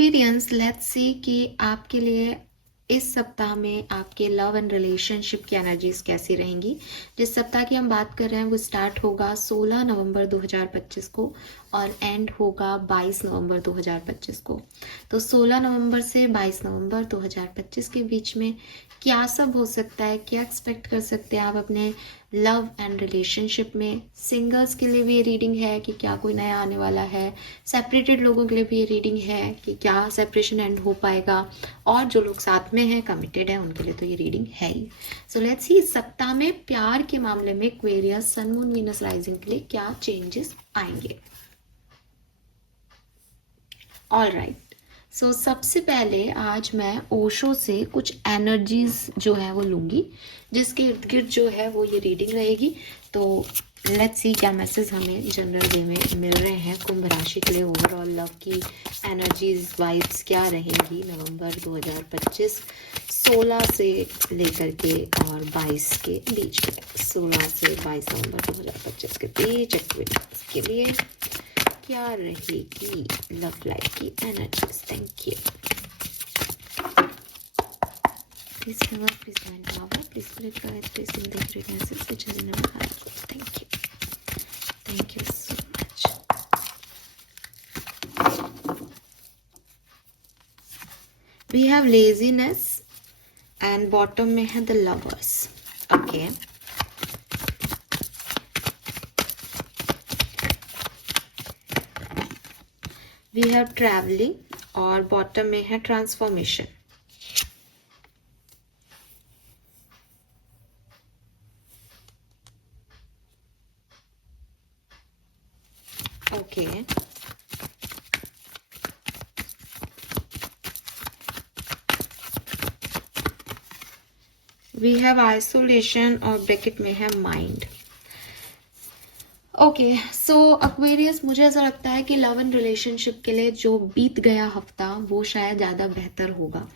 Aquarians, let's see कि आपके लिए इस सप्ताह में आपके लव एंड रिलेशनशिप की एनर्जीज कैसी रहेंगी। जिस सप्ताह की हम बात कर रहे हैं वो स्टार्ट होगा 16 नवंबर 2025 को और एंड होगा 22 नवंबर 2025 को। तो 16 नवंबर से 22 नवंबर 2025 के बीच में क्या सब हो सकता है, क्या एक्सपेक्ट कर सकते हैं आप अपने लव एंड रिलेशनशिप में। सिंगल्स के लिए भी ये रीडिंग है कि क्या कोई नया आने वाला है, सेपरेटेड लोगों के लिए भी ये रीडिंग है कि क्या सेपरेशन एंड हो पाएगा, और जो लोग साथ में हैं, कमिटेड हैं, उनके लिए तो ये रीडिंग है ही। सो लेट्स सी इस सप्ताह में प्यार के मामले में Aquarius sun moon Venus rising के लिए क्या चेंजेस आएंगे। ऑल राइट, सो सबसे पहले आज मैं ओशो से कुछ एनर्जीज जो है वो लूंगी, जिसके इर्द गिर्द जो है वो ये रीडिंग रहेगी। तो लेट्स सी क्या मैसेज हमें जनरल वे में मिल रहे हैं कुंभ राशि के लिए। ओवरऑल लव की एनर्जीज वाइब्स क्या रहेंगी नवंबर 2025 16 से लेकर के और 22 के बीच में। 16 से 22 नवंबर 2025 के बीच एक्टिविटीज के लिए क्या रहेगी लव लाइफ की energies. Thank you. Please come up, please find power, please click guide, please in the frequencies which is in our heart. Thank you. Thank you so much. We have laziness and bottom में है the lovers. Okay. We have traveling और bottom में है transformation. Okay. We have isolation और bracket में है mind. Okay, सो Aquarius, मुझे ऐसा लगता है कि लव एंड रिलेशनशिप के लिए जो बीत गया हफ्ता वो शायद ज़्यादा बेहतर होगा।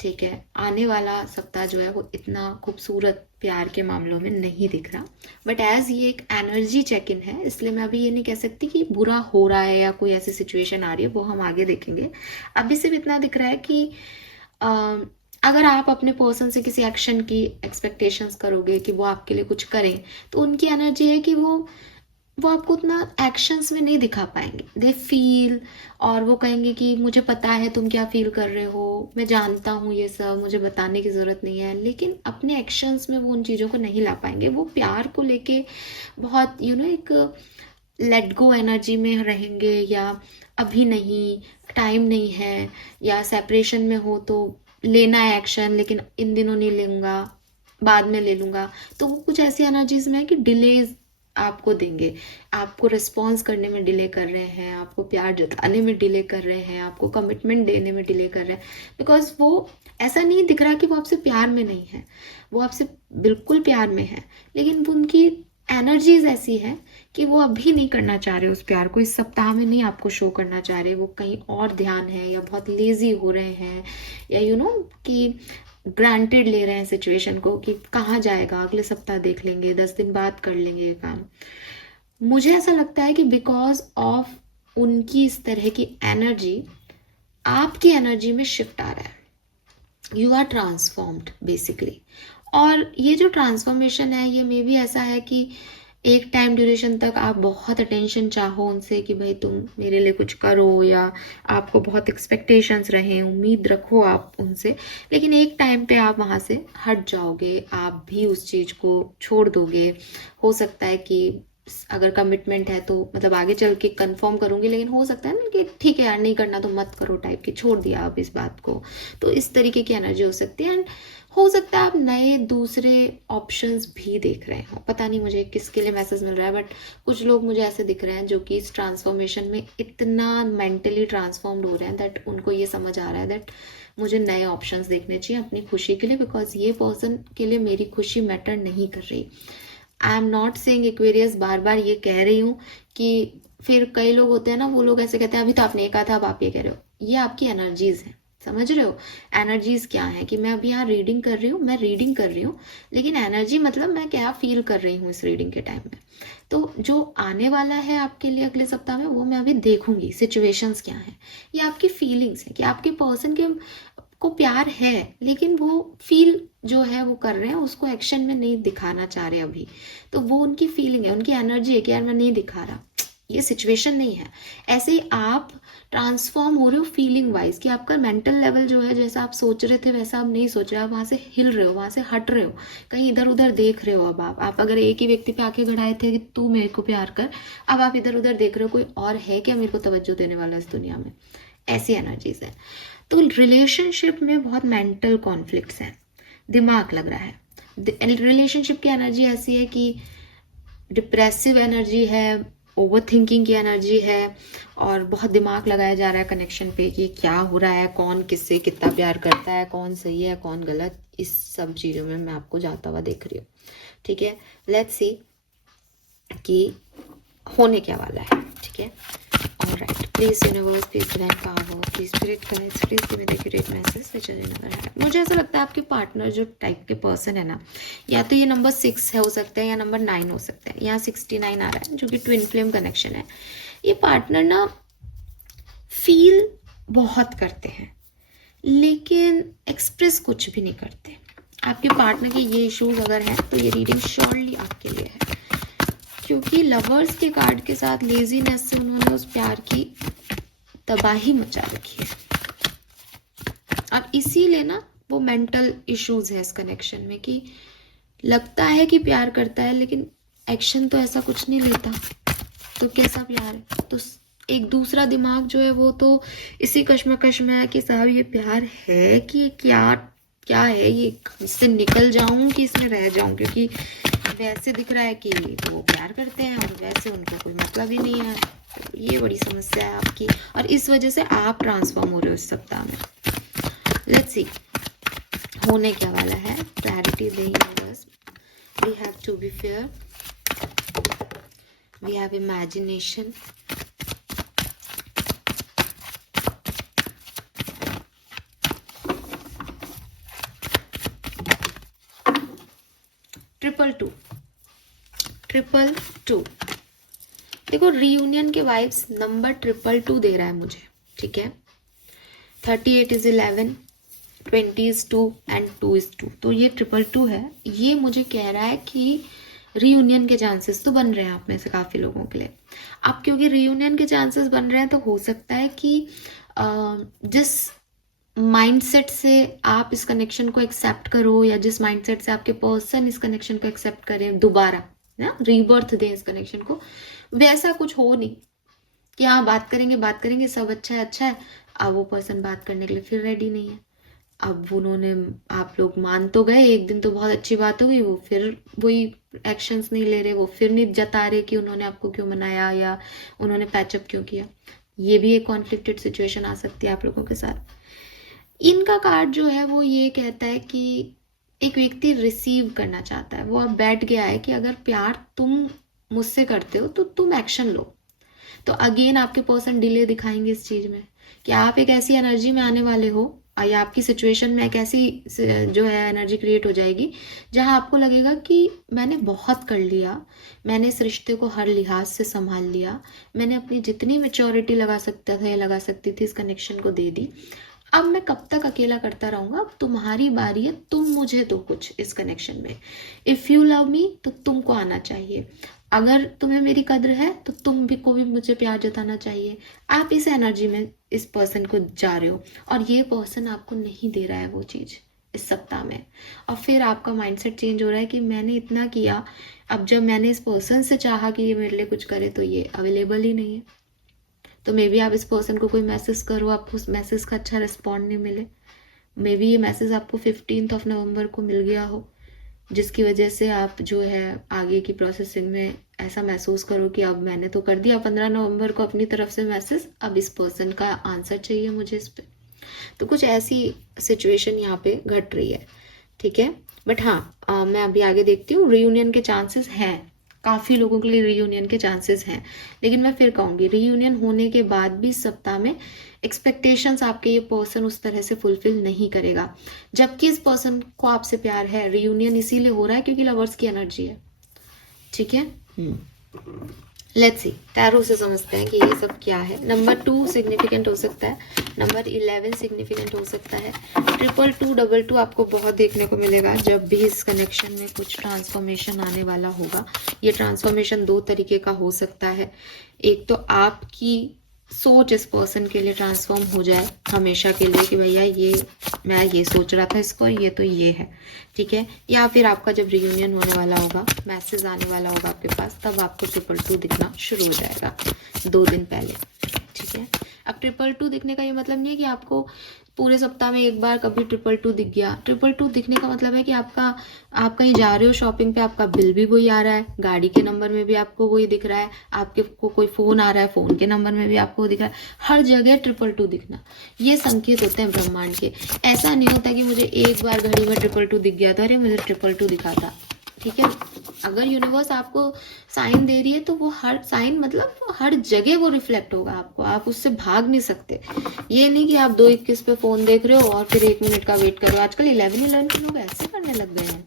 ठीक है, आने वाला सप्ताह जो है वो इतना खूबसूरत प्यार के मामलों में नहीं दिख रहा, बट एज ये एक एनर्जी चेक इन है, इसलिए मैं अभी ये नहीं कह सकती कि बुरा हो रहा है या कोई ऐसी सिचुएशन आ रही है, वो हम आगे देखेंगे। अभी सिर्फ इतना दिख रहा है कि अगर आप अपने पर्सन से किसी एक्शन की एक्सपेक्टेशंस करोगे कि वो आपके लिए कुछ करें, तो उनकी एनर्जी है कि वो आपको उतना एक्शंस में नहीं दिखा पाएंगे। दे फील, और वो कहेंगे कि मुझे पता है तुम क्या फील कर रहे हो, मैं जानता हूँ ये सब, मुझे बताने की ज़रूरत नहीं है, लेकिन अपने एक्शंस में वो उन चीज़ों को नहीं ला पाएंगे। वो प्यार को लेके बहुत एक लेट गो एनर्जी में रहेंगे, या अभी नहीं, टाइम नहीं है, या सेपरेशन में हो तो लेना है एक्शन लेकिन इन दिनों नहीं लूँगा, बाद में ले लूँगा। तो वो कुछ ऐसी एनर्जीज में है कि डिलेज आपको देंगे, आपको रिस्पॉन्स करने में डिले कर रहे हैं, आपको प्यार जताने में डिले कर रहे हैं, आपको कमिटमेंट देने में डिले कर रहे हैं, बिकॉज वो ऐसा नहीं दिख रहा कि वो आपसे प्यार में नहीं है, वो आपसे बिल्कुल प्यार में है, लेकिन उनकी एनर्जीज ऐसी है कि वो अभी नहीं करना चाह रहे उस प्यार को, इस सप्ताह में नहीं आपको शो करना चाह रहे, वो कहीं और ध्यान है, या बहुत लेजी हो रहे हैं, या कि ग्रांटेड ले रहे हैं सिचुएशन को कि कहाँ जाएगा, अगले सप्ताह देख लेंगे, 10 दिन बाद कर लेंगे ये काम। मुझे ऐसा लगता है कि बिकॉज ऑफ उनकी इस तरह की एनर्जी, आपकी एनर्जी में शिफ्ट आ रहा है, यू आर ट्रांसफॉर्म्ड बेसिकली। और ये जो ट्रांसफॉर्मेशन है ये मे भी ऐसा है कि एक टाइम ड्यूरेशन तक आप बहुत अटेंशन चाहो उनसे कि भाई तुम मेरे लिए कुछ करो, या आपको बहुत एक्सपेक्टेशंस रहें, उम्मीद रखो आप उनसे, लेकिन एक टाइम पे आप वहाँ से हट जाओगे, आप भी उस चीज़ को छोड़ दोगे। हो सकता है कि अगर कमिटमेंट है तो मतलब आगे चल के कंफर्म करूंगी, लेकिन हो सकता है ना कि ठीक है यार नहीं करना तो मत करो टाइप की, छोड़ दिया आप इस बात को। तो इस तरीके की एनर्जी हो सकती है, एंड हो सकता है आप नए दूसरे ऑप्शंस भी देख रहे हो। पता नहीं मुझे किसके लिए मैसेज मिल रहा है, बट कुछ लोग मुझे ऐसे दिख रहे हैं जो कि इस ट्रांसफॉर्मेशन में इतना मेंटली ट्रांसफॉर्म्ड हो रहे हैं दैट उनको ये समझ आ रहा है दैट मुझे नए ऑप्शंस देखने चाहिए अपनी खुशी के लिए, बिकॉज ये पर्सन के लिए मेरी खुशी मैटर नहीं कर रही। I am not saying Aquarius, बार बार ये कह रही हूँ कि फिर कई लोग होते हैं ना, वो लोग ऐसे कहते हैं अभी तो आपने ये कहा था अब आप ये कह रहे हो, ये आपकी एनर्जीज हैं समझ रहे हो एनर्जीज क्या है, कि मैं अभी यहाँ रीडिंग कर रही हूँ, मैं रीडिंग कर रही हूँ, लेकिन एनर्जी मतलब मैं क्या फील कर रही हूँ इस रीडिंग के टाइम में। तो जो आने वाला है आपके लिए अगले सप्ताह में, वो मैं अभी देखूंगी सिचुएशंस क्या है, ये आपकी फीलिंग्स है कि आपके पर्सन के को प्यार है, लेकिन वो फील जो है वो कर रहे हैं, उसको एक्शन में नहीं दिखाना चाह रहे अभी। तो वो उनकी फीलिंग है, उनकी एनर्जी है कि यार मैं नहीं दिखा रहा, ये सिचुएशन नहीं है। ऐसे ही आप ट्रांसफॉर्म हो रहे हो फीलिंग वाइज, कि आपका मेंटल लेवल जो है, जैसा आप सोच रहे थे वैसा आप नहीं सोच रहे, आप वहां से हिल रहे हो, वहां से हट रहे हो, कहीं इधर उधर देख रहे हो। अब आप अगर एक ही व्यक्ति पे आके गड़ाए थे कि तू मेरे को प्यार कर, अब आप इधर उधर देख रहे हो, कोई और है क्या मेरे को तवज्जो देने वाला इस दुनिया में। ऐसी एनर्जीज है। तो रिलेशनशिप में बहुत मेंटल कॉन्फ्लिक्ट्स हैं, दिमाग लग रहा है। रिलेशनशिप की एनर्जी ऐसी है कि डिप्रेसिव एनर्जी है, ओवर थिंकिंग की एनर्जी है, और बहुत दिमाग लगाया जा रहा है कनेक्शन पे कि क्या हो रहा है, कौन किससे कितना प्यार करता है, कौन सही है कौन गलत, इस सब चीज़ों में मैं आपको जाता हुआ देख रही हूँ। ठीक है, लेट्स सी कि होने क्या वाला है। ठीक है, alright, please universe, please divine power, please spirit guides, please give me the accurate message which I never had. मुझे ऐसा लगता है आपके पार्टनर जो टाइप के पर्सन है ना, या तो ये नंबर 6 है हो सकता है, या नंबर 9 हो सकता है। यहाँ 69 आ रहा है जो कि ट्विन फ्लेम कनेक्शन है। ये पार्टनर ना फील बहुत करते हैं, लेकिन एक्सप्रेस कुछ भी नहीं करते। आपके पार्टनर के ये इश्यूज अगर हैं तो ये रीडिंग श्योरली आपके लिए है, क्योंकि लवर्स के कार्ड के साथ लेजीनेस से उन्होंने उस प्यार की तबाही मचा रखी है। अब इसीलिए ना वो मेंटल इश्यूज है इस कनेक्शन में, कि लगता है कि प्यार करता है, लेकिन एक्शन तो ऐसा कुछ नहीं लेता, तो कैसा प्यार है। तो एक दूसरा दिमाग जो है वो तो इसी कश्मकश में है कि साहब ये प्यार है कि क्या क्या है, ये इससे निकल जाऊं कि इसमें रह जाऊं, क्योंकि वैसे दिख रहा है कि वो प्यार करते हैं और वैसे उनको कोई मतलब ही नहीं है। तो ये बड़ी समस्या है आपकी, और इस वजह से आप ट्रांसफॉर्म हो रहे हो इस सप्ताह में। लेट्स सी होने क्या वाला है। Clarity the universe, we have to be fair, we have imagination, triple two. देखो रीयूनियन के वाइब्स नंबर 222 दे रहा है मुझे। ठीक है, 38 is 11, 20 is 2 and 2 is 2। तो ये 222 है। ये मुझे कह रहा है कि रीयूनियन के चांसेस तो बन रहे हैं आप में से काफी लोगों के लिए। अब क्योंकि रीयूनियन के चांसेस बन रहे हैं, तो हो सकता है कि जिस माइंडसेट से आप इस कनेक्शन को एक्सेप्ट करो, या जिस माइंडसेट से आपके पर्सन इस कनेक्शन को एक्सेप्ट करें, दोबारा ना रीबर्थ दें इस कनेक्शन को, वैसा कुछ हो नहीं कि हाँ बात करेंगे सब अच्छा है। अब वो पर्सन बात करने के लिए फिर रेडी नहीं है। अब उन्होंने, आप लोग मान तो गए, एक दिन तो बहुत अच्छी बात हो गई, वो फिर वही एक्शंस नहीं ले रहे, वो फिर नहीं जता रहे कि उन्होंने आपको क्यों मनाया या उन्होंने पैचअप क्यों किया। ये भी एक कॉन्फ्लिक्टेड सिचुएशन आ सकती है आप लोगों के साथ। इनका कार्ड जो है वो ये कहता है कि एक व्यक्ति रिसीव करना चाहता है, वो अब बैठ गया है कि अगर प्यार तुम मुझसे करते हो तो तुम एक्शन लो। तो अगेन आपके पर्सन डिले दिखाएंगे इस चीज में कि आप एक ऐसी एनर्जी में आने वाले हो, या आपकी सिचुएशन में एक ऐसी जो है एनर्जी क्रिएट हो जाएगी जहां आपको लगेगा कि मैंने बहुत कर लिया, मैंने इस रिश्ते को हर लिहाज से संभाल लिया, मैंने अपनी जितनी मेच्योरिटी लगा सकता था या लगा सकती थी इस कनेक्शन को दे दी, अब मैं कब तक अकेला करता रहूंगा, अब तुम्हारी बारी है, तुम मुझे दो कुछ इस कनेक्शन में। इफ यू लव मी तो तुमको आना चाहिए, अगर तुम्हें मेरी कद्र है तो तुम भी को भी मुझे प्यार जताना चाहिए। आप इस एनर्जी में इस पर्सन को जा रहे हो, और ये पर्सन आपको नहीं दे रहा है वो चीज इस सप्ताह में। और फिर आपका माइंडसेट चेंज हो रहा है कि मैंने इतना किया, अब जब मैंने इस पर्सन से चाहा कि ये मेरे लिए कुछ करे तो ये अवेलेबल ही नहीं है। तो मे बी आप इस पर्सन को कोई मैसेज करो, आपको उस मैसेज का अच्छा रिस्पॉन्ड नहीं मिले। मे बी ये मैसेज आपको 15 नवंबर को मिल गया हो, जिसकी वजह से आप जो है आगे की प्रोसेसिंग में ऐसा महसूस करो कि अब मैंने तो कर दिया 15 नवंबर को अपनी तरफ से मैसेज, अब इस पर्सन का आंसर चाहिए मुझे इस पे। तो कुछ ऐसी सिचुएशन यहाँ पे घट रही है। ठीक है, बट हाँ मैं अभी आगे देखती हूँ। रीयूनियन के चांसेस हैं काफ़ी लोगों के लिए रीयूनियन के चांसेस हैं, लेकिन मैं फिर कहूँगी रीयूनियन होने के बाद भी इस सप्ताह में एक्सपेक्टेशंस आपके ये पर्सन उस तरह से फुलफिल नहीं करेगा, जबकि इस पर्सन को आपसे प्यार है। रीयूनियन इसीलिए हो रहा है क्योंकि लवर्स की एनर्जी है, ठीक है। लेट्स सी, टैरो से समझते हैं कि ये सब क्या है। नंबर 2 सिग्निफिकेंट हो सकता है, नंबर 11 सिग्निफिकेंट हो सकता है, 222 आपको बहुत देखने को मिलेगा जब भी इस कनेक्शन में कुछ ट्रांसफॉर्मेशन आने वाला होगा। ये ट्रांसफॉर्मेशन 2 तरीके का हो सकता है। एक तो आपकी सोच इस पर्सन के लिए ट्रांसफॉर्म हो जाए हमेशा के लिए कि भैया ये मैं ये सोच रहा था इसको, ये तो ये है, ठीक है। या फिर आपका जब रियूनियन होने वाला होगा, मैसेज आने वाला होगा आपके पास, तब आपको 222 दिखना शुरू हो जाएगा 2 दिन पहले, ठीक है। अब 222 दिखने का ये मतलब नहीं है कि आपको पूरे सप्ताह में एक बार कभी 222 दिख गया। 222 दिखने का मतलब है कि आप कहीं जा रहे हो शॉपिंग पे, आपका बिल भी वही आ रहा है, गाड़ी के नंबर में भी आपको वही दिख रहा है, आपके को कोई फोन आ रहा है, फोन के नंबर में भी आपको वो दिख रहा है, हर जगह 222 दिखना, ये संकेत होते हैं ब्रह्मांड के। ऐसा नहीं होता कि मुझे एक बार घड़ी में 222 दिख गया था, अरे मुझे 222 दिखा था, ठीक है। अगर यूनिवर्स आपको साइन दे रही है तो वो हर साइन मतलब हर जगह वो रिफ्लेक्ट होगा आपको, आप उससे भाग नहीं सकते। ये नहीं कि आप 2:21 पे फोन देख रहे हो और फिर 1 मिनट का वेट करो। आजकल 11 के लोग ऐसे करने लग गए हैं,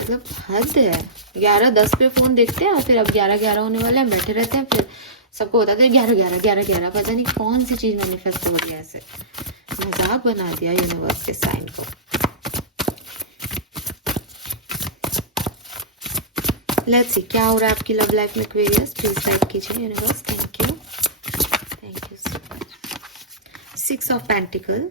मतलब हद है। 11:10 पे फोन देखते हैं और फिर अब 11:11 होने वाले हैं, बैठे रहते हैं, फिर सबको बताते हैं 11:11 पता नहीं कौन सी चीज मैनिफेस्ट हो रही है। ऐसे मजाक बना दिया यूनिवर्स के साइन को। लेट्स सी क्या हो रहा है आपकी लव लाइफ में एक्वेरियस, प्लीज गाइड कीजिए universe, thank you so much. 6 of pentacle,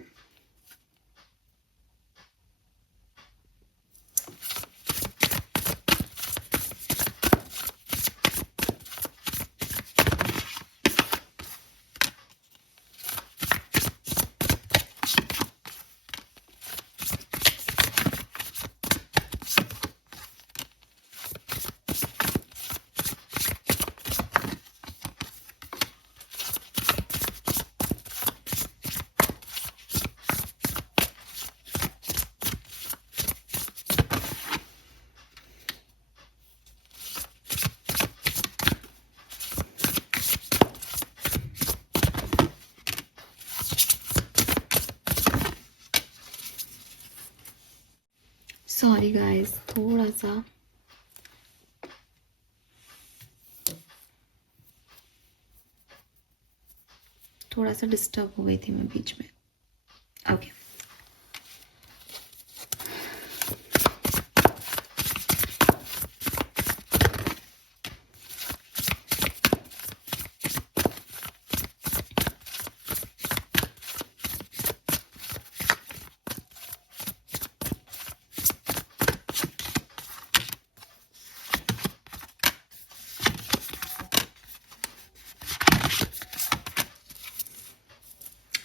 sorry guys थोड़ा सा डिस्टर्ब हो गई थी मैं बीच में। ओके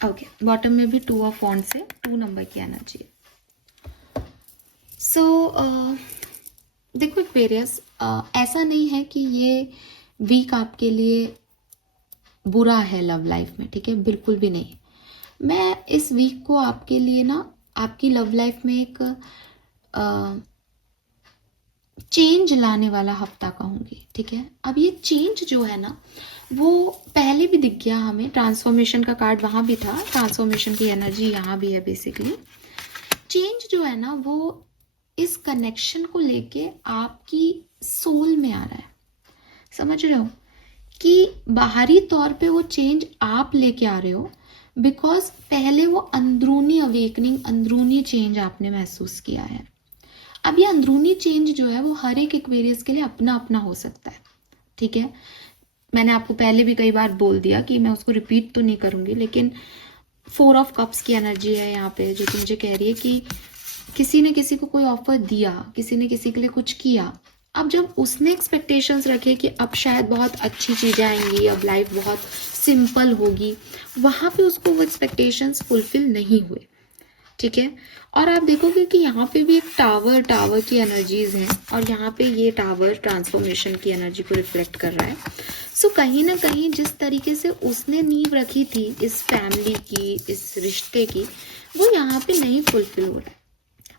ओके, बॉटम में भी 2 ऑफ वॉन्ड से 2 नंबर की एनर्जी है। सो देखो एक्वेरियस, ऐसा नहीं है कि ये वीक आपके लिए बुरा है लव लाइफ में, ठीक है, बिल्कुल भी नहीं। मैं इस वीक को आपके लिए ना आपकी लव लाइफ में एक चेंज लाने वाला हफ्ता कहूँगी, ठीक है। अब ये चेंज जो है ना वो पहले भी दिख गया हमें, ट्रांसफॉर्मेशन का कार्ड वहाँ भी था, ट्रांसफॉर्मेशन की एनर्जी यहाँ भी है। बेसिकली चेंज जो है ना वो इस कनेक्शन को लेके आपकी सोल में आ रहा है, समझ रहे हो, कि बाहरी तौर पे वो चेंज आप लेके आ रहे हो, बिकॉज पहले वो अंदरूनी अवेकनिंग, अंदरूनी चेंज आपने महसूस किया है। अब ये अंदरूनी चेंज जो है वो हर एक एक्वेरियस के लिए अपना अपना हो सकता है, ठीक है। मैंने आपको पहले भी कई बार बोल दिया कि मैं उसको रिपीट तो नहीं करूंगी, लेकिन 4 ऑफ कप्स की एनर्जी है यहाँ पे जो कि मुझे कह रही है कि किसी ने किसी को कोई ऑफर दिया, किसी ने किसी के लिए कुछ किया। अब जब उसने एक्सपेक्टेशंस रखे कि अब शायद बहुत अच्छी चीज़ें आएंगी, अब लाइफ बहुत सिंपल होगी, वहाँ पे उसको वो एक्सपेक्टेशंस फुलफिल नहीं हुए, ठीक है। और आप देखोगे कि यहाँ पे भी एक टावर की एनर्जीज हैं और यहाँ पे ये टावर ट्रांसफॉर्मेशन की एनर्जी को रिफ्लेक्ट कर रहा है। सो कहीं ना कहीं जिस तरीके से उसने नींव रखी थी इस फैमिली की, इस रिश्ते की, वो यहाँ पे नहीं फुलफिल हो रहा है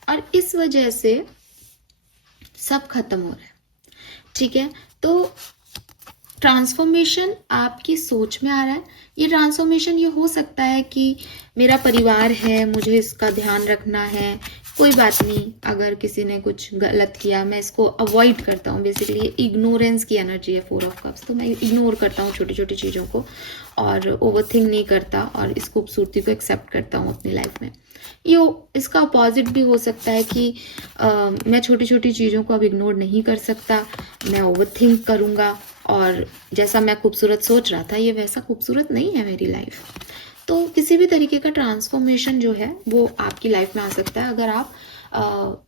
और इस वजह से सब खत्म हो रहा है, ठीक है। तो ट्रांसफॉर्मेशन आपकी सोच में आ रहा है। ये ट्रांसफॉर्मेशन ये हो सकता है कि मेरा परिवार है, मुझे इसका ध्यान रखना है, कोई बात नहीं, अगर किसी ने कुछ गलत किया मैं इसको अवॉइड करता हूँ। बेसिकली ये इग्नोरेंस की एनर्जी है 4 ऑफ कप्स, तो मैं इग्नोर करता हूँ छोटी छोटी चीज़ों को और ओवरथिंक नहीं करता और इस खूबसूरती को एक्सेप्ट करता हूँ अपनी लाइफ में। ये इसका अपोजिट भी हो सकता है कि मैं छोटी छोटी चीज़ों को अब इग्नोर नहीं कर सकता, मैं ओवरथिंक करूँगा और जैसा मैं खूबसूरत सोच रहा था ये वैसा खूबसूरत नहीं है मेरी लाइफ। तो किसी भी तरीके का ट्रांसफॉर्मेशन जो है वो आपकी लाइफ में आ सकता है अगर आप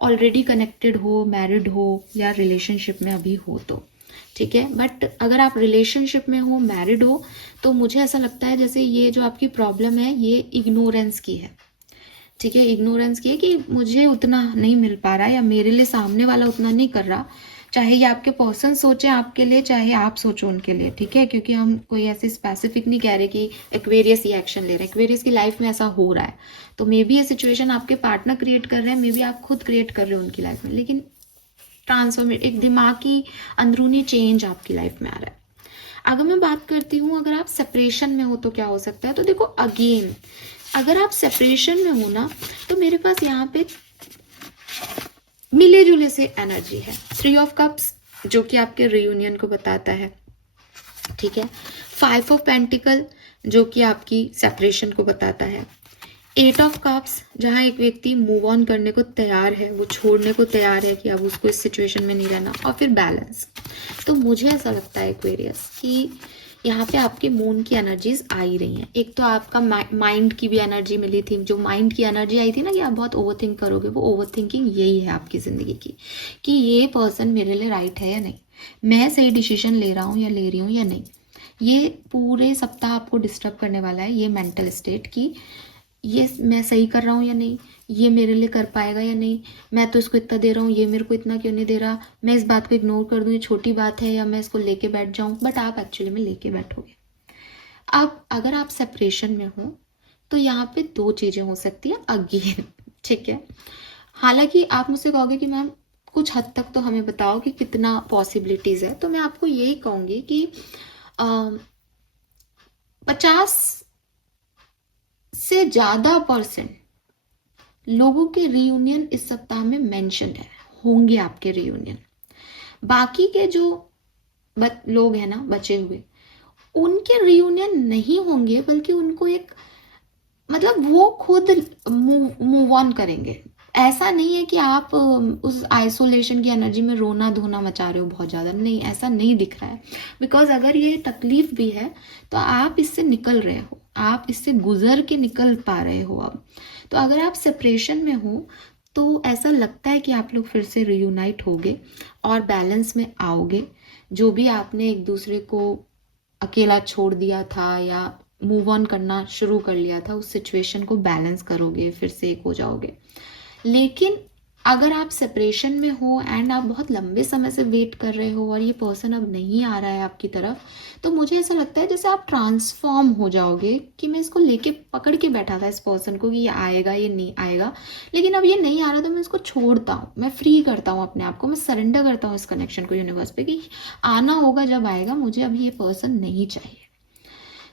ऑलरेडी कनेक्टेड हो, मैरिड हो या रिलेशनशिप में अभी हो तो, ठीक है। बट अगर आप रिलेशनशिप में हो, मैरिड हो, तो मुझे ऐसा लगता है जैसे ये जो आपकी प्रॉब्लम है ये इग्नोरेंस की है, ठीक है। इग्नोरेंस की है कि मुझे उतना नहीं मिल पा रहा या मेरे लिए सामने वाला उतना नहीं कर रहा, चाहे ये आपके पर्सन सोचे आपके लिए, चाहे आप सोचो उनके लिए, ठीक है। क्योंकि हम कोई ऐसे स्पेसिफिक नहीं कह रहे कि एक्वेरियस ये एक्शन ले रहा है, एक्वेरियस की लाइफ में ऐसा हो रहा है, तो मे बी ये सिचुएशन आपके पार्टनर क्रिएट कर रहे हैं, मे बी आप खुद क्रिएट कर रहे हो उनकी लाइफ में, लेकिन ट्रांसफॉर्मेट एक दिमागी अंदरूनी चेंज आपकी लाइफ में आ रहा है। अगर मैं बात करती हूँ अगर आप सेपरेशन में हो तो क्या हो सकता है, तो देखो अगेन अगर आप सेपरेशन में हो ना, तो मेरे पास यहाँ पे मिले जुले से एनर्जी है। 3 ऑफ कप्स जो कि आपके रियूनियन को बताता है, ठीक है। 5 ऑफ पेंटिकल जो कि आपकी सेपरेशन को बताता है। 8 ऑफ कप्स जहां एक व्यक्ति मूव ऑन करने को तैयार है, वो छोड़ने को तैयार है कि अब उसको इस सिचुएशन में नहीं रहना। और फिर बैलेंस। तो मुझे ऐसा लगता है एक्वेरियस कि यहाँ पे आपके मून की एनर्जीज आ ही रही हैं। एक तो आपका माइंड की भी एनर्जी मिली थी, जो माइंड की एनर्जी आई थी ना कि आप बहुत ओवर थिंक करोगे, वो ओवर थिंकिंग यही है आपकी ज़िंदगी की कि ये पर्सन मेरे लिए राइट है या नहीं, मैं सही डिसीजन ले रहा हूँ या ले रही हूँ या नहीं। ये पूरे सप्ताह आपको डिस्टर्ब करने वाला है, ये मेंटल स्टेट की ये मैं सही कर रहा हूँ या नहीं, ये मेरे लिए कर पाएगा या नहीं, मैं तो इसको इतना दे रहा हूँ, ये मेरे को इतना क्यों नहीं दे रहा, मैं इस बात को इग्नोर कर दूँ, ये छोटी बात है, या मैं इसको लेके बैठ जाऊँ। बट आप एक्चुअली में लेके बैठोगे। अब अगर आप सेपरेशन में हो तो यहाँ पे 2 चीज़ें हो सकती है अगेन, ठीक है। हालांकि आप मुझसे कहोगे कि मैम कुछ हद तक तो हमें बताओ कि कितना पॉसिबिलिटीज़ है, तो मैं आपको यही कहूँगी कि 50 से ज़्यादा % लोगों के रियूनियन इस सप्ताह में मेंशन्ड है, होंगे आपके रियूनियन। बाकी के जो लोग हैं ना बचे हुए, उनके रियूनियन नहीं होंगे, बल्कि उनको एक मतलब वो खुद मूव ऑन करेंगे। ऐसा नहीं है कि आप उस आइसोलेशन की एनर्जी में रोना धोना मचा रहे हो बहुत ज़्यादा, नहीं, ऐसा नहीं दिख रहा है। बिकॉज अगर ये तकलीफ भी है तो आप इससे निकल रहे हो, आप इससे गुजर के निकल पा रहे हो अब। तो अगर आप सेपरेशन में हो तो ऐसा लगता है कि आप लोग फिर से रियूनाइट होगे और बैलेंस में आओगे। जो भी आपने एक दूसरे को अकेला छोड़ दिया था या मूव ऑन करना शुरू कर लिया था, उस सिचुएशन को बैलेंस करोगे, फिर से एक हो जाओगे। लेकिन अगर आप सेपरेशन में हो एंड आप बहुत लंबे समय से वेट कर रहे हो और ये पर्सन अब नहीं आ रहा है आपकी तरफ, तो मुझे ऐसा लगता है जैसे आप ट्रांसफॉर्म हो जाओगे कि मैं इसको लेके पकड़ के बैठा था इस पर्सन को कि ये आएगा, ये नहीं आएगा, लेकिन अब ये नहीं आ रहा तो मैं इसको छोड़ता हूँ, मैं फ्री करता हूँ अपने आप को, मैं सरेंडर करता हूँ इस कनेक्शन को यूनिवर्स पे कि आना होगा जब आएगा, मुझे अभी ये पर्सन नहीं चाहिए,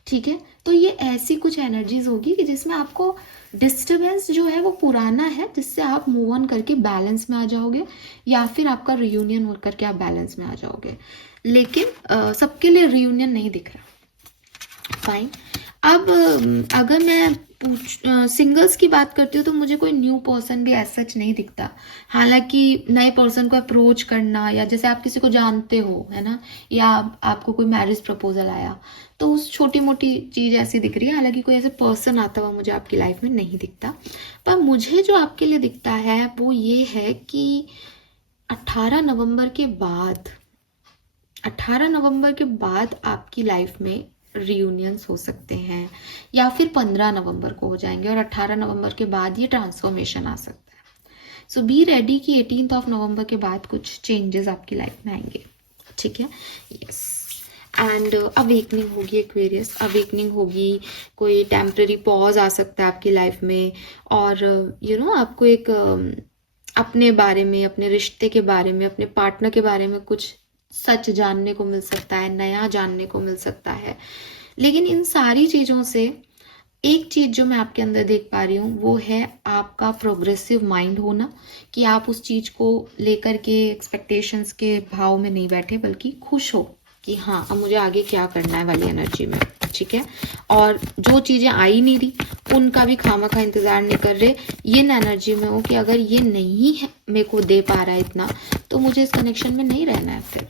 ठीक है। तो ये ऐसी कुछ एनर्जीज होगी कि जिसमें आपको डिस्टर्बेंस जो है वो पुराना है, जिससे आप मूव ऑन करके बैलेंस में आ जाओगे, या फिर आपका रियूनियन हो करके आप बैलेंस में आ जाओगे। लेकिन सबके लिए रियूनियन नहीं दिख रहा। फाइन। अब अगर मैं सिंगल्स की बात करती हूँ तो मुझे कोई न्यू पर्सन भी ऐसा सच नहीं दिखता। हालांकि नए पर्सन को अप्रोच करना, या जैसे आप किसी को जानते हो, है ना, या आपको कोई मैरिज प्रपोजल आया, तो उस छोटी मोटी चीज़ ऐसी दिख रही है। हालांकि कोई ऐसे पर्सन आता हुआ मुझे आपकी लाइफ में नहीं दिखता। पर मुझे जो आपके लिए दिखता है वो ये है कि 18 नवंबर के बाद 18 नवंबर के बाद आपकी लाइफ में रियूनियंस हो सकते हैं, या फिर 15 नवंबर को हो जाएंगे, और 18 नवंबर के बाद ये ट्रांसफॉर्मेशन आ सकता है। सो बी रेडी कि 18 ऑफ नवंबर के बाद कुछ चेंजेस आपकी लाइफ में आएंगे, ठीक है। यस। एंड अवेकनिंग होगी एक्वेरियस, अवेकनिंग होगी, कोई टेम्पररी पॉज आ सकता है आपकी लाइफ में, और आपको एक अपने बारे में, अपने रिश्ते के बारे में, अपने पार्टनर के बारे में कुछ सच जानने को मिल सकता है, नया जानने को मिल सकता है। लेकिन इन सारी चीजों से एक चीज जो मैं आपके अंदर देख पा रही हूँ वो है आपका प्रोग्रेसिव माइंड होना, कि आप उस चीज को लेकर के एक्सपेक्टेशंस के भाव में नहीं बैठे, बल्कि खुश हो कि हाँ अब मुझे आगे क्या करना है वाली एनर्जी में। ठीक है, और जो चीजें आ ही नहीं रही उनका भी खामखा इंतजार नहीं कर रहे, ये एनर्जी में हो कि अगर ये नहीं है मेरे को दे पा रहा है इतना, तो मुझे इस कनेक्शन में नहीं रहना है। फिर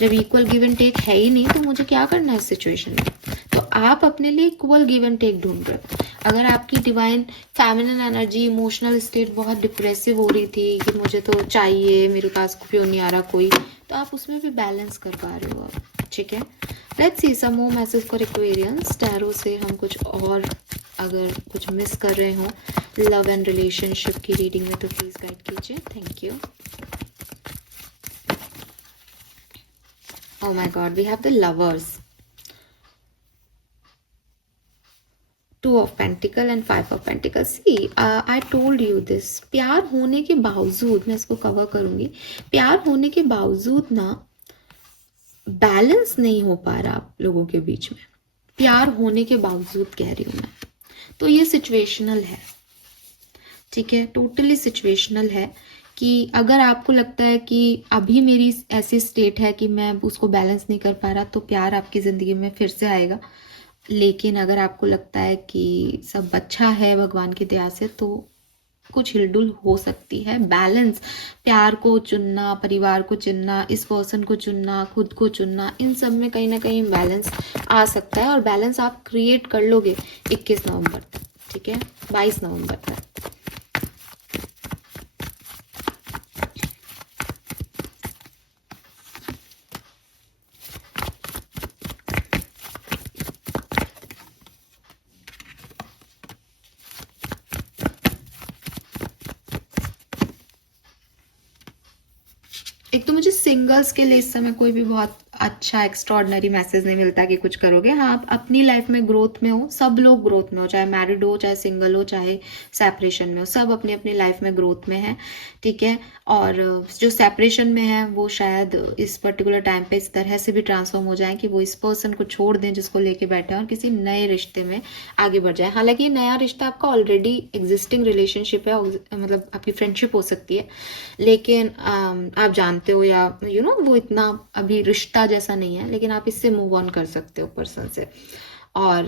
जब इक्वल गिव एंड टेक है ही नहीं तो मुझे क्या करना है इस सिचुएशन में। तो आप अपने लिए इक्वल गिव एंड टेक ढूंढ रहे हो। अगर आपकी divine feminine energy, emotional state बहुत डिप्रेसिव हो रही थी कि मुझे तो चाहिए, मेरे पास क्यों नहीं आ रहा कोई, तो आप उसमें भी बैलेंस कर पा रहे हो अब। ठीक है, let's see some more message for Aquarians. Tarot से हम कुछ और अगर कुछ मिस कर रहे हो लव एंड रिलेशनशिप की रीडिंग में तो प्लीज गाइड कीजिए। Thank you. Oh my God, we have the lovers. Two of Pentacle and Five of Pentacles. See, I told you this. प्यार होने के बावजूद, मैं इसको कवर करूंगी, प्यार होने के बावजूद ना बैलेंस नहीं हो पा रहा आप लोगों के बीच में। प्यार होने के बावजूद कह रही हूं मैं, तो ये सिचुएशनल है। ठीक है, टोटली सिचुएशनल है कि अगर आपको लगता है कि अभी मेरी ऐसी स्टेट है कि मैं उसको बैलेंस नहीं कर पा रहा, तो प्यार आपकी ज़िंदगी में फिर से आएगा। लेकिन अगर आपको लगता है कि सब अच्छा है भगवान की दया से, तो कुछ हिलडुल हो सकती है। बैलेंस, प्यार को चुनना, परिवार को चुनना, इस पर्सन को चुनना, खुद को चुनना, इन सब में कहीं ना कहीं बैलेंस आ सकता है। और बैलेंस आप क्रिएट कर लोगे 21 नवंबर तक। ठीक है, 22 नवंबर तक। एक तो मुझे सिंगल्स के लिए इस समय कोई भी बहुत अच्छा एक्स्ट्रॉर्डनरी मैसेज नहीं मिलता कि कुछ करोगे। हाँ, आप अपनी लाइफ में ग्रोथ में हो, सब लोग ग्रोथ में हो, चाहे मैरिड हो, चाहे सिंगल हो, चाहे सेपरेशन में हो, सब अपनी अपनी लाइफ में ग्रोथ में है। ठीक है, और जो सेपरेशन में है वो शायद इस पर्टिकुलर टाइम पे इस तरह से भी ट्रांसफॉर्म हो जाए कि वो इस पर्सन को छोड़ दें जिसको लेके बैठे हैं और किसी नए रिश्ते में आगे बढ़ जाए। हालांकि ये नया रिश्ता आपका ऑलरेडी एग्जिस्टिंग रिलेशनशिप है, मतलब आपकी फ्रेंडशिप हो सकती है, लेकिन आप जानते हो या वो इतना अभी रिश्ता जैसा नहीं है, लेकिन आप इससे मूव ऑन कर सकते हो पर्सन से। और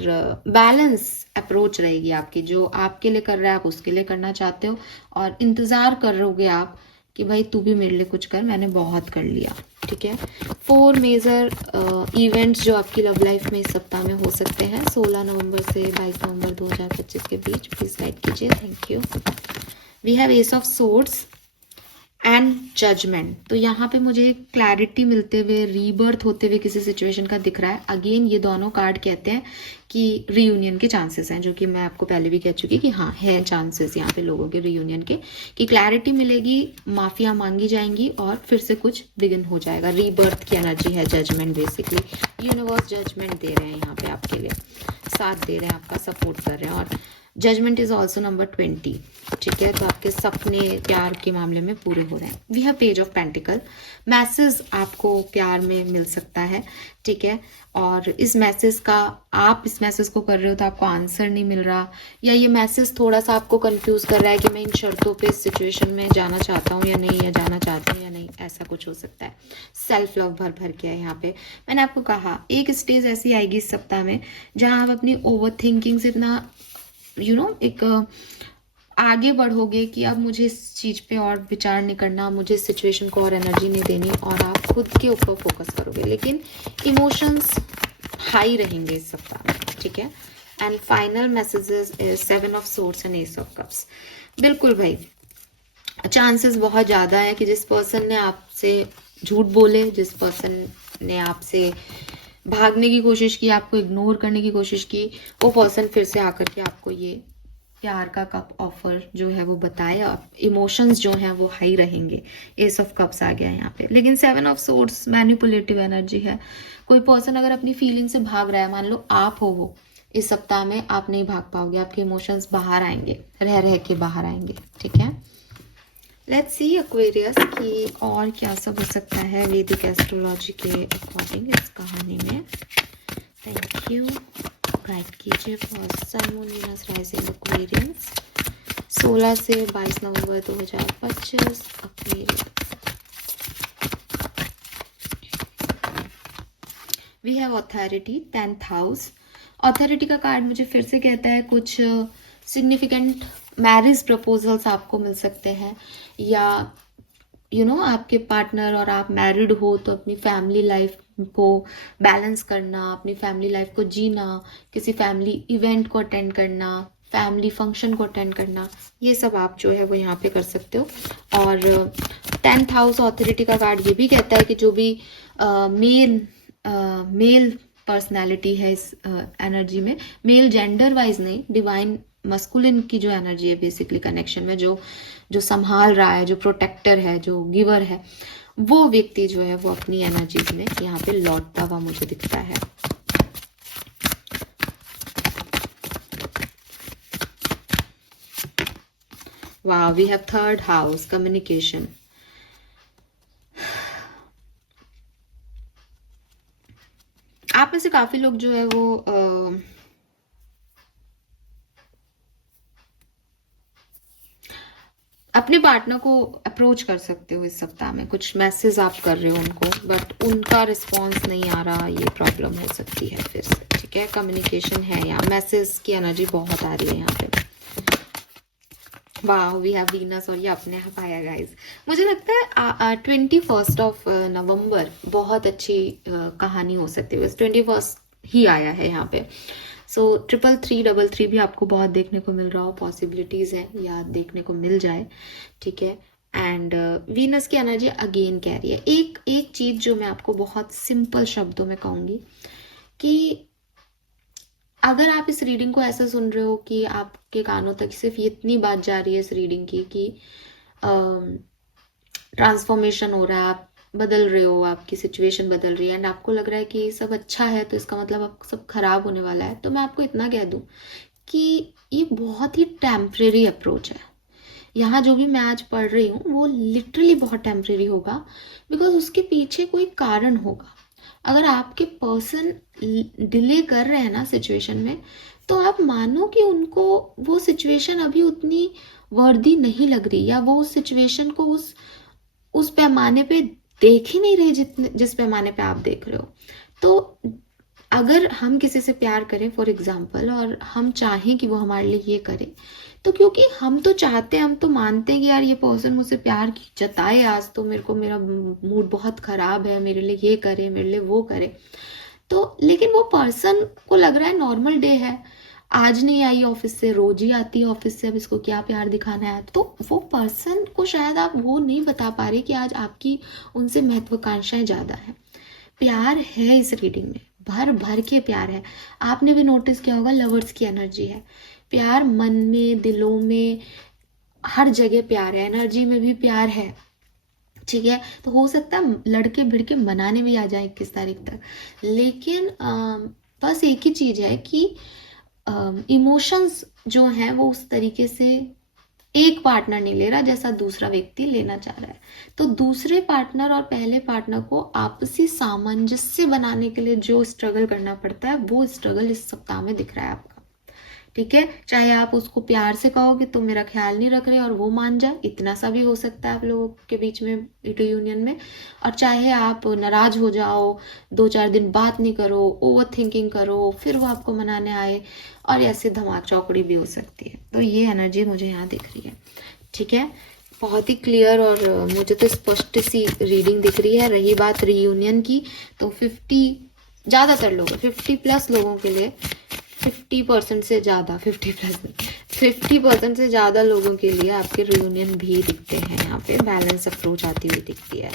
बैलेंस अप्रोच रहेगी आपकी, जो आपके लिए कर रहा है आप उसके लिए करना चाहते हो, और इंतजार कर रहोगे आप कि भाई तू भी मेरे लिए कुछ कर, मैंने बहुत कर लिया। ठीक है, 4 मेजर इवेंट्स जो आपकी लव लाइफ में इस सप्ताह में हो सकते हैं 16 नवंबर से 22 नवंबर 2025 के बीच। प्लीज गाइड कीजिए। Thank you. We have ace of swords and judgement. तो यहाँ पे मुझे क्लैरिटी मिलते हुए, रीबर्थ होते हुए किसी सिचुएशन का दिख रहा है। अगेन ये दोनों कार्ड कहते हैं कि रीयूनियन के चांसेस हैं, जो कि मैं आपको पहले भी कह चुकी कि हाँ है चांसेस यहाँ पे लोगों के रीयूनियन के, कि क्लैरिटी मिलेगी, माफिया मांगी जाएंगी और फिर से कुछ बिगिन हो जाएगा। रीबर्थ की एनर्जी है जजमेंट। बेसिकली यूनिवर्स जजमेंट दे रहे हैं यहाँ पे आपके लिए, साथ दे रहे हैं, आपका सपोर्ट कर रहे हैं। और जजमेंट इज ऑल्सो नंबर 20। ठीक है, तो आपके सपने प्यार के मामले में पूरे हो रहे हैं। We have page of pentacles. Message आपको प्यार में मिल सकता है। ठीक है, और इस मैसेज का, आप इस मैसेज को कर रहे हो तो आपको आंसर नहीं मिल रहा, या ये मैसेज थोड़ा सा आपको कंफ्यूज कर रहा है कि मैं इन शर्तों पे इस सिचुएशन में जाना चाहता हूँ या नहीं, या जाना चाहती हूँ या नहीं, ऐसा कुछ हो सकता है। सेल्फ लव भर भर के है यहाँ पे। मैंने आपको कहा एक स्टेज ऐसी आएगी इस सप्ताह में जहाँ आप अपनी ओवर थिंकिंग से इतना एक आगे बढ़ोगे कि अब मुझे इस चीज पे और विचार नहीं करना, मुझे इस सिचुएशन को और एनर्जी नहीं देनी, और आप खुद के ऊपर फोकस करोगे। लेकिन इमोशंस हाई रहेंगे इस सप्ताह में। ठीक है, and final messages 7 of swords and S of cups. बिल्कुल भाई, चांसेस बहुत ज्यादा है कि जिस पर्सन ने आपसे झूठ बोले, जिस पर्सन ने आपसे भागने की कोशिश की, आपको इग्नोर करने की कोशिश की, वो पर्सन फिर से आकर के आपको ये प्यार का कप ऑफर जो है वो बताए। इमोशंस जो हैं वो हाई रहेंगे। एस ऑफ कप्स आ गया है यहाँ पे। लेकिन 7 ऑफ सोर्ड्स मैनिपुलेटिव एनर्जी है। कोई पर्सन अगर अपनी फीलिंग से भाग रहा है, मान लो आप हो वो, इस सप्ताह में आप नहीं भाग पाओगे, आपके इमोशंस बाहर आएंगे, रह रह के बाहर आएंगे। ठीक है, लेट्स सी एक्वेरियस की और क्या सब हो सकता है वैदिक एस्ट्रोलॉजी के अकॉर्डिंग इस कहानी में। Thank you. गाइड कीजिए for sun moon Venus rising Aquarius 16 से 22 नवंबर 2025 Aquarius. We have authority 10th house. Authority का कार्ड मुझे फिर से कहता है कुछ सिग्निफिकेंट मैरिज प्रपोजल्स आपको मिल सकते हैं, या आपके पार्टनर और आप मैरिड हो तो अपनी फैमिली लाइफ को बैलेंस करना, अपनी फैमिली लाइफ को जीना, किसी फैमिली इवेंट को अटेंड करना, फैमिली फंक्शन को अटेंड करना, ये सब आप जो है वो यहाँ पे कर सकते हो। और 10th हाउस अथॉरिटी का कार्ड ये भी कहता है कि जो भी मेल पर्सनैलिटी है इस एनर्जी में, मेल जेंडर वाइज नहीं, डिवाइन मस्कुलिन की जो एनर्जी है बेसिकली कनेक्शन में, जो संभाल रहा है, जो प्रोटेक्टर है, जो गिवर है, वो व्यक्ति जो है वो अपनी एनर्जीज में यहाँ पे लौटता हुआ मुझे दिखता है। वाह, we have 3rd house communication. आप में से काफी लोग जो है वो अपने पार्टनर को अप्रोच कर सकते हो इस सप्ताह में, कुछ मैसेज आप कर रहे हो उनको, बट उनका रिस्पॉन्स नहीं आ रहा, ये प्रॉब्लम हो सकती है फिर से। ठीक है, कम्युनिकेशन है यहाँ, मैसेज की एनर्जी बहुत आ रही है यहाँ पे। वाह, वी हैव वीनस और ये अपने आप आया गाइस। मुझे लगता है 21 ऑफ नवंबर बहुत अच्छी कहानी हो सकती है, 21 ही आया है यहाँ पे। सो 33333 भी आपको बहुत देखने को मिल रहा हो, पॉसिबिलिटीज है या देखने को मिल जाए। ठीक है, एंड वीनस की एनर्जी अगेन कह रही है एक चीज जो मैं आपको बहुत सिंपल शब्दों में कहूंगी कि अगर आप इस रीडिंग को ऐसे सुन रहे हो कि आपके कानों तक सिर्फ इतनी बात जा रही है इस रीडिंग की कि ट्रांसफॉर्मेशन हो रहा है, आप बदल रहे हो, आपकी सिचुएशन बदल रही है, एंड आपको लग रहा है कि सब अच्छा है तो इसका मतलब अब सब खराब होने वाला है, तो मैं आपको इतना कह दूं कि ये बहुत ही टेम्परेरी अप्रोच है। यहाँ जो भी मैं आज पढ़ रही हूँ वो लिटरली बहुत टेम्परेरी होगा, बिकॉज उसके पीछे कोई कारण होगा। अगर आपके पर्सन डिले कर रहे हैं ना सिचुएशन में, तो आप मानो कि उनको वो सिचुएशन अभी उतनी वर्दी नहीं लग रही, या वो उस सिचुएशन को उस पैमाने पे देख ही नहीं रहे जिस पैमाने पे आप देख रहे हो। तो अगर हम किसी से प्यार करें फॉर एग्जाम्पल, और हम चाहें कि वो हमारे लिए ये करे, तो क्योंकि हम तो चाहते हैं, हम तो मानते हैं कि यार ये पर्सन मुझसे प्यार जताए आज, तो मेरा मूड बहुत खराब है, मेरे लिए ये करे, मेरे लिए वो करे, तो लेकिन वो पर्सन को लग रहा है नॉर्मल डे है, आज नहीं आई ऑफिस से, रोज ही आती है ऑफिस से, अब इसको क्या प्यार दिखाना है। तो वो पर्सन को शायद आप वो नहीं बता पा रहे कि आज आपकी उनसे महत्वाकांक्षाएं ज्यादा है। प्यार है इस रीडिंग में, भर भर के प्यार है। आपने भी नोटिस किया होगा लवर्स की एनर्जी है, प्यार मन में, दिलों में, हर जगह प्यार है, एनर्जी में भी प्यार है। ठीक है, तो हो सकता है लड़के भिड़के मनाने भी आ जाए 21 तारीख तक, लेकिन बस एक ही चीज है कि इमोशंस जो हैं वो उस तरीके से एक पार्टनर नहीं ले रहा जैसा दूसरा व्यक्ति लेना चाह रहा है। तो दूसरे पार्टनर और पहले पार्टनर को आपसी सामंजस्य बनाने के लिए जो स्ट्रगल करना पड़ता है, वो स्ट्रगल इस सप्ताह में दिख रहा है आपका। ठीक है, चाहे आप उसको प्यार से कहो कि तुम मेरा ख्याल नहीं रख रहे और वो मान जाए, इतना सा भी हो सकता है आप लोगों के बीच में यूनियन में, और चाहे आप नाराज हो जाओ, 2-4 दिन बात नहीं करो, ओवर थिंकिंग करो, फिर वो आपको मनाने आए, और ऐसे धमाक चौकड़ी भी हो सकती है। तो ये एनर्जी मुझे यहाँ दिख रही है। ठीक है, बहुत ही क्लियर और मुझे तो स्पष्ट सी रीडिंग दिख रही है। रही बात रीयूनियन की, तो 50 लोग 50+ लोगों के लिए 50% से ज़्यादा 50% से ज़्यादा लोगों के लिए आपके रियूनियन भी दिखते हैं। यहाँ पे बैलेंस अप्रोच आती हुई दिखती है।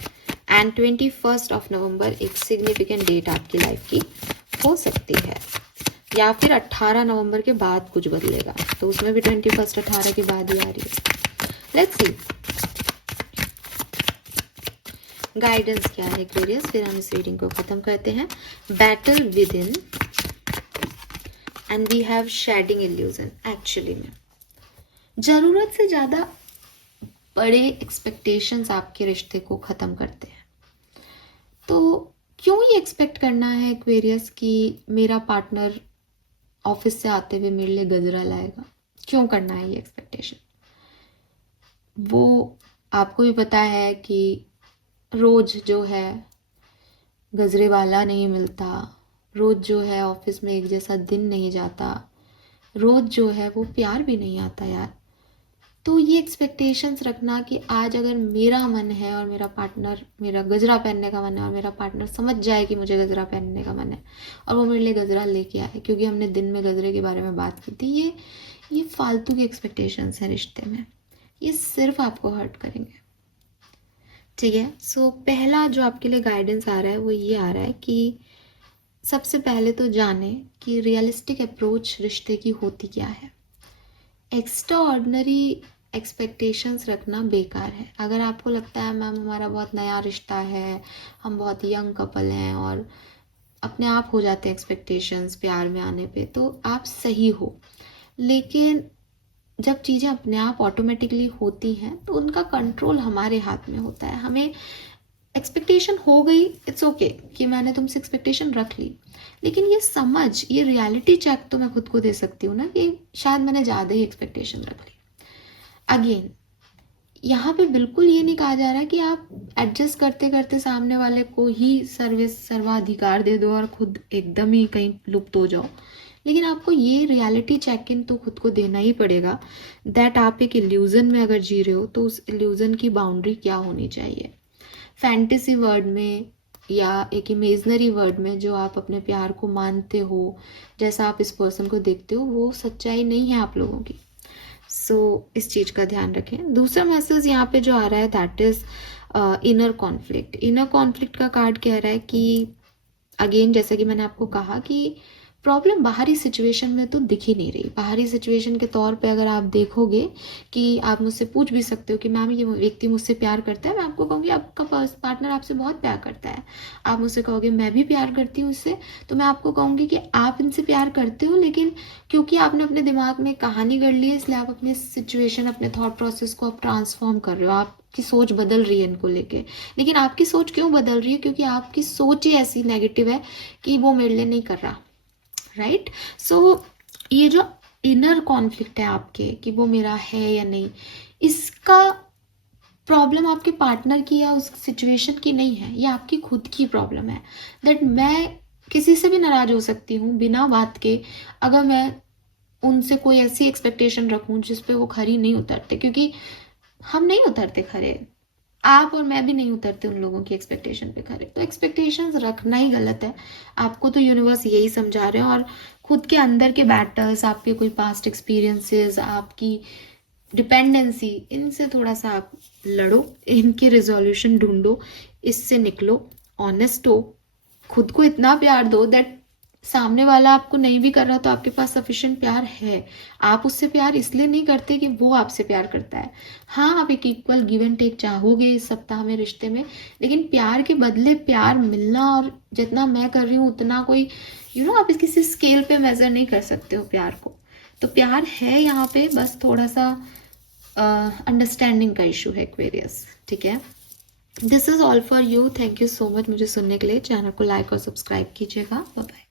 एंड 21 ऑफ नवंबर एक सिग्निफिकेंट डेट आपकी लाइफ की हो सकती है, या फिर 18 नवंबर के बाद कुछ बदलेगा, तो उसमें भी 21 18 के बाद ही आ रही है। लेट्स सी गाइडेंस क्या है एक्वेरियस, फिर हम इस रीडिंग को खत्म करते हैं। Battle within and we have shedding illusion. Actually में जरूरत से ज्यादा बड़े एक्सपेक्टेशंस आपके रिश्ते को ख़त्म करते हैं। तो क्यों ये एक्सपेक्ट करना है एक्वेरियस कि मेरा पार्टनर ऑफिस से आते हुए मेरे लिए गजरा लाएगा? क्यों करना है ये एक्सपेक्टेशन? वो आपको भी पता है कि रोज जो है गजरे वाला नहीं मिलता, रोज जो है ऑफिस में एक जैसा दिन नहीं जाता, रोज जो है वो प्यार भी नहीं आता यार। तो ये एक्सपेक्टेशंस रखना कि आज अगर मेरा मन है और मेरा पार्टनर, मेरा गजरा पहनने का मन है और मेरा पार्टनर समझ जाए कि मुझे गजरा पहनने का मन है और वो मेरे लिए गजरा लेके आए क्योंकि हमने दिन में गजरे के बारे में बात की थी, ये फालतू की एक्सपेक्टेशंस हैं रिश्ते में। ये सिर्फ आपको हर्ट करेंगे, ठीक है। सो पहला जो आपके लिए गाइडेंस आ रहा है वो ये आ रहा है कि सबसे पहले तो जाने कि रियलिस्टिक अप्रोच रिश्ते की होती क्या है। एक्स्ट्रा ऑर्डिनरी एक्सपेक्टेशंस रखना बेकार है। अगर आपको लगता है मैम हमारा बहुत नया रिश्ता है, हम बहुत यंग कपल हैं और अपने आप हो जाते हैं एक्सपेक्टेशंस प्यार में आने पे, तो आप सही हो। लेकिन जब चीज़ें अपने आप ऑटोमेटिकली होती हैं तो उनका कंट्रोल हमारे हाथ में होता है। हमें एक्सपेक्टेशन हो गई, इट्स ओके कि मैंने तुमसे एक्सपेक्टेशन रख ली, लेकिन ये रियलिटी चेक तो मैं खुद को दे सकती हूँ ना कि शायद मैंने ज़्यादा ही एक्सपेक्टेशन रख ली। अगेन यहाँ पे बिल्कुल ये नहीं कहा जा रहा है कि आप एडजस्ट करते करते सामने वाले को ही सर्वाधिकार दे दो और खुद एकदम ही कहीं लुप्त हो जाओ। लेकिन आपको ये रियलिटी चेक इन तो खुद को देना ही पड़ेगा दैट आप एक इल्यूजन में अगर जी रहे हो तो उस इल्यूजन की बाउंड्री क्या होनी चाहिए। फैंटेसी वर्ड में या एक इमेजनरी वर्ड में जो आप अपने प्यार को मानते हो, जैसा आप इस पर्सन को देखते हो, वो सच्चाई नहीं है आप लोगों की। सो इस चीज़ का ध्यान रखें। दूसरा मैसेज यहाँ पे जो आ रहा है that is inner conflict. Inner conflict का कार्ड कह रहा है कि अगेन जैसा कि मैंने आपको कहा कि प्रॉब्लम बाहरी सिचुएशन में तो दिख ही नहीं रही। बाहरी सिचुएशन के तौर पे अगर आप देखोगे कि आप मुझसे पूछ भी सकते हो कि मैम ये व्यक्ति मुझसे प्यार करता है, मैं आपको कहूँगी आपका पार्टनर आपसे बहुत प्यार करता है। आप मुझसे कहोगे मैं भी प्यार करती हूँ इससे, तो मैं आपको कहूँगी कि आप इनसे प्यार करते हो, लेकिन क्योंकि आपने अपने दिमाग में कहानी कर ली है इसलिए आप अपने सिचुएशन, अपने थॉट प्रोसेस को आप ट्रांसफॉर्म कर रहे हो। आपकी सोच बदल रही है इनको लेके। लेकिन आपकी सोच क्यों बदल रही है? क्योंकि आपकी सोच ही ऐसी नेगेटिव है कि वो मेरे लिए नहीं कर रहा, राइट। सो ये जो इनर कॉन्फ्लिक्ट है आपके कि वो मेरा है या नहीं, इसका प्रॉब्लम आपके पार्टनर की या उस सिचुएशन की नहीं है, ये आपकी खुद की प्रॉब्लम है। दैट मैं किसी से भी नाराज हो सकती हूँ बिना बात के अगर मैं उनसे कोई ऐसी एक्सपेक्टेशन रखूँ जिस पे वो खरी नहीं उतरते, क्योंकि हम नहीं उतरते खरे, आप और मैं भी नहीं उतरते उन लोगों की एक्सपेक्टेशन पे खरे। तो एक्सपेक्टेशंस रखना ही गलत है। आपको तो यूनिवर्स यही समझा रहे हैं और खुद के अंदर के बैटल्स, आपके कोई पास्ट एक्सपीरियंसेस, आपकी डिपेंडेंसी, इनसे थोड़ा सा आप लड़ो, इनके रिजोल्यूशन ढूंढो, इससे निकलो, ऑनेस्ट हो, खुद को इतना प्यार दो दैट सामने वाला आपको नहीं भी कर रहा तो आपके पास सफिशिएंट प्यार है। आप उससे प्यार इसलिए नहीं करते कि वो आपसे प्यार करता है। हाँ, आप एक इक्वल गिव एंड टेक चाहोगे इस सप्ताह में रिश्ते में, लेकिन प्यार के बदले प्यार मिलना और जितना मैं कर रही हूँ उतना कोई आप किसी स्केल पे मेजर नहीं कर सकते हो प्यार को। तो प्यार है यहाँ पे, बस थोड़ा सा अंडरस्टैंडिंग का इशू है एक्वेरियस, ठीक है। This is all for you. Thank you so much मुझे सुनने के लिए। चैनल को लाइक और सब्सक्राइब कीजिएगा। Bye bye.